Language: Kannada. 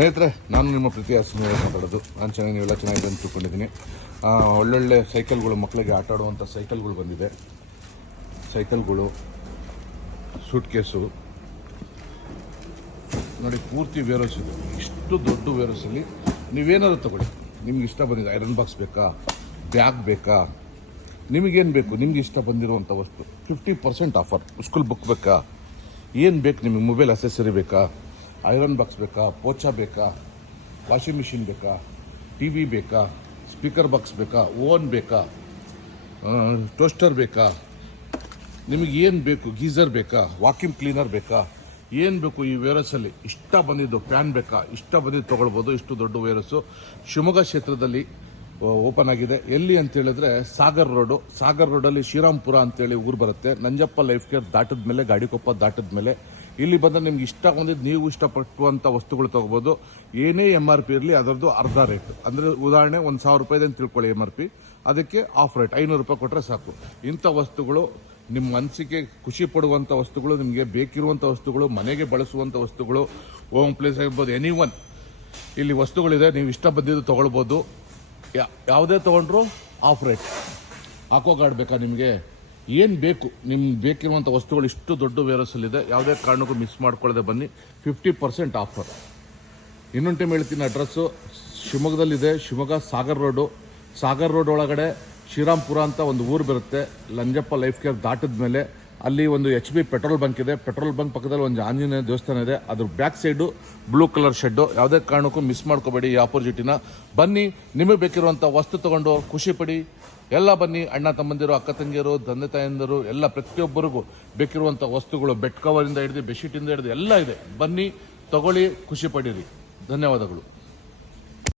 ಸ್ನೇಹಿತರೆ, ನಾನು ನಿಮ್ಮ ಪ್ರೀತಿಯ ಸುಮ್ಮನೆ ಮಾತಾಡೋದು. ನಾನು ಚೆನ್ನಾಗಿ ನೀವೆಲ್ಲ ಚೆನ್ನಾಗಿದೆ ಅಂತ ತಿಳ್ಕೊಂಡಿದ್ದೀನಿ. ಒಳ್ಳೊಳ್ಳೆ ಸೈಕಲ್ಗಳು, ಮಕ್ಕಳಿಗೆ ಆಟ ಆಡುವಂಥ ಸೈಕಲ್ಗಳು ಬಂದಿದೆ. ಸೈಕಲ್ಗಳು, ಸೂಟ್ ಕೇಸು ನೋಡಿ, ಪೂರ್ತಿ ವೇರೋಸ್ ಇದೆ. ಇಷ್ಟು ದೊಡ್ಡ ವೇರೋಸಲ್ಲಿ ನೀವೇನಾದ್ರು ತಗೊಳ್ಳಿ, ನಿಮ್ಗೆ ಇಷ್ಟ ಬಂದಿದೆ. ಐರನ್ ಬಾಕ್ಸ್ ಬೇಕಾ, ಬ್ಯಾಗ್ ಬೇಕಾ, ನಿಮಗೇನು ಬೇಕು, ನಿಮ್ಗೆ ಇಷ್ಟ ಬಂದಿರುವಂಥ ವಸ್ತು 50% ಆಫರ್. ಸ್ಕೂಲ್ ಬುಕ್ ಬೇಕಾ, ಏನು ಬೇಕು ನಿಮಗೆ, ಮೊಬೈಲ್ ಅಸೆಸರಿ ಬೇಕಾ, ಐರನ್ ಬಾಕ್ಸ್ ಬೇಕಾ, ಪೋಚಾ ಬೇಕಾ, ವಾಷಿಂಗ್ ಮಿಷಿನ್ ಬೇಕಾ, ಟಿ ವಿ ಬೇಕಾ, ಸ್ಪೀಕರ್ ಬಾಕ್ಸ್ ಬೇಕಾ, ಓವನ್ ಬೇಕಾ, ಟೋಸ್ಟರ್ ಬೇಕಾ, ನಿಮಗೆ ಏನು ಬೇಕು, ಗೀಸರ್ ಬೇಕಾ, ವಾಕ್ಯೂಮ್ ಕ್ಲೀನರ್ ಬೇಕಾ, ಏನು ಬೇಕು ಈ ವೇರಸಲ್ಲಿ ಇಷ್ಟ ಬಂದಿದ್ದು. ಫ್ಯಾನ್ ಬೇಕಾ, ಇಷ್ಟ ಬಂದಿದ್ದು ತೊಗೊಳ್ಬೋದು. ಇಷ್ಟು ದೊಡ್ಡ ವೇರಸ್ಸು ಶಿವಮೊಗ್ಗ ಕ್ಷೇತ್ರದಲ್ಲಿ ಓಪನ್ ಆಗಿದೆ. ಎಲ್ಲಿ ಅಂತ ಹೇಳಿದ್ರೆ ಸಾಗರ್ ರೋಡಲ್ಲಿ ಶ್ರೀರಾಮ್ಪುರ ಅಂತೇಳಿ ಊರು ಬರುತ್ತೆ. ನಂಜಪ್ಪ ಲೈಫ್ ಕೇರ್ ದಾಟದ ಮೇಲೆ, ಗಾಡಿಕೊಪ್ಪ ದಾಟದ ಮೇಲೆ ಇಲ್ಲಿ ಬಂದರೆ ನಿಮ್ಗೆ ಇಷ್ಟ ಬಂದಿದ್ದು, ನೀವು ಇಷ್ಟಪಟ್ಟುವಂಥ ವಸ್ತುಗಳು ತೊಗೋಬೋದು. ಏನೇ MRP ಇರಲಿ ಅದರದ್ದು ಅರ್ಧ ರೇಟ್. ಅಂದರೆ ಉದಾಹರಣೆ 1,000 ರೂಪಾಯಿದೆ ಅಂತ ತಿಳ್ಕೊಳ್ಳಿ MRP, ಅದಕ್ಕೆ ಆಫ್ ರೇಟ್ 500 ರೂಪಾಯಿ ಕೊಟ್ಟರೆ ಸಾಕು. ಇಂಥ ವಸ್ತುಗಳು ನಿಮ್ಮ ಮನಸ್ಸಿಗೆ ಖುಷಿ ಪಡುವಂಥ ವಸ್ತುಗಳು, ನಿಮಗೆ ಬೇಕಿರುವಂಥ ವಸ್ತುಗಳು, ಮನೆಗೆ ಬಳಸುವಂಥ ವಸ್ತುಗಳು, ಹೋಮ್ ಪ್ಲೇಸ್ ಆಗಿರ್ಬೋದು, ಎನಿವನ್ ಇಲ್ಲಿ ವಸ್ತುಗಳಿದೆ. ನೀವು ಇಷ್ಟ ಬಂದಿದ್ದು ತೊಗೊಳ್ಬೋದು. ಯಾವುದೇ ತೊಗೊಂಡ್ರು ಆಫ್ ರೇಟ್. ಆಕೋ ಗಾರ್ಡ್ ಬೇಕಾ, ನಿಮಗೆ ಏನು ಬೇಕು, ನಿಮ್ಗೆ ಬೇಕಿರುವಂಥ ವಸ್ತುಗಳು ಇಷ್ಟು ದೊಡ್ಡ ವೇರಸಲ್ಲಿದೆ. ಯಾವುದೇ ಕಾರಣಕ್ಕೂ ಮಿಸ್ ಮಾಡ್ಕೊಳ್ಳದೆ ಬನ್ನಿ. 50% ಆಫರ್. ಇನ್ನೊಂದು ಟೈಮ್ ಹೇಳ್ತೀನಿ, ಅಡ್ರೆಸ್ಸು ಶಿವಮೊಗ್ಗದಲ್ಲಿದೆ. ಶಿವಮೊಗ್ಗ ಸಾಗರ್ ರೋಡ್ ಒಳಗಡೆ ಶ್ರೀರಾಮ್ಪುರ ಅಂತ ಒಂದು ಊರು ಬರುತ್ತೆ. ನಂಜಪ್ಪ ಲೈಫ್ ಕೇರ್ ದಾಟದ ಮೇಲೆ ಅಲ್ಲಿ ಒಂದು HB ಪೆಟ್ರೋಲ್ ಬಂಕ್ ಇದೆ. ಪೆಟ್ರೋಲ್ ಬಂಕ್ ಪಕ್ಕದಲ್ಲಿ ಒಂದು ಆಂಜನೇಯ ದೇವಸ್ಥಾನ ಇದೆ. ಅದ್ರ back side blue colour shed. ಯಾವುದೇ ಕಾರಣಕ್ಕೂ ಮಿಸ್ ಮಾಡ್ಕೋಬೇಡಿ ಈ ಆಪರ್ಚುನಿಟಿನ. ಬನ್ನಿ, ನಿಮಗೆ ಬೇಕಿರುವಂಥ ವಸ್ತು ತೊಗೊಂಡು ಖುಷಿ ಪಡಿ. ಎಲ್ಲ ಬನ್ನಿ, ಅಣ್ಣ ತಮ್ಮಂದಿರು, ಅಕ್ಕ ತಂಗಿಯರು, ತಂದೆ ತಾಯಂದಿರು, ಎಲ್ಲ ಪ್ರತಿಯೊಬ್ಬರಿಗೂ ಬೇಕಿರುವಂಥ ವಸ್ತುಗಳು, ಬೆಡ್ ಕವರಿಂದ ಹಿಡಿದು, ಬೆಡ್ಶೀಟಿಂದ ಹಿಡಿದು ಎಲ್ಲ ಇದೆ. ಬನ್ನಿ, ತಗೊಳ್ಳಿ, ಖುಷಿ ಪಡೀರಿ. ಧನ್ಯವಾದಗಳು.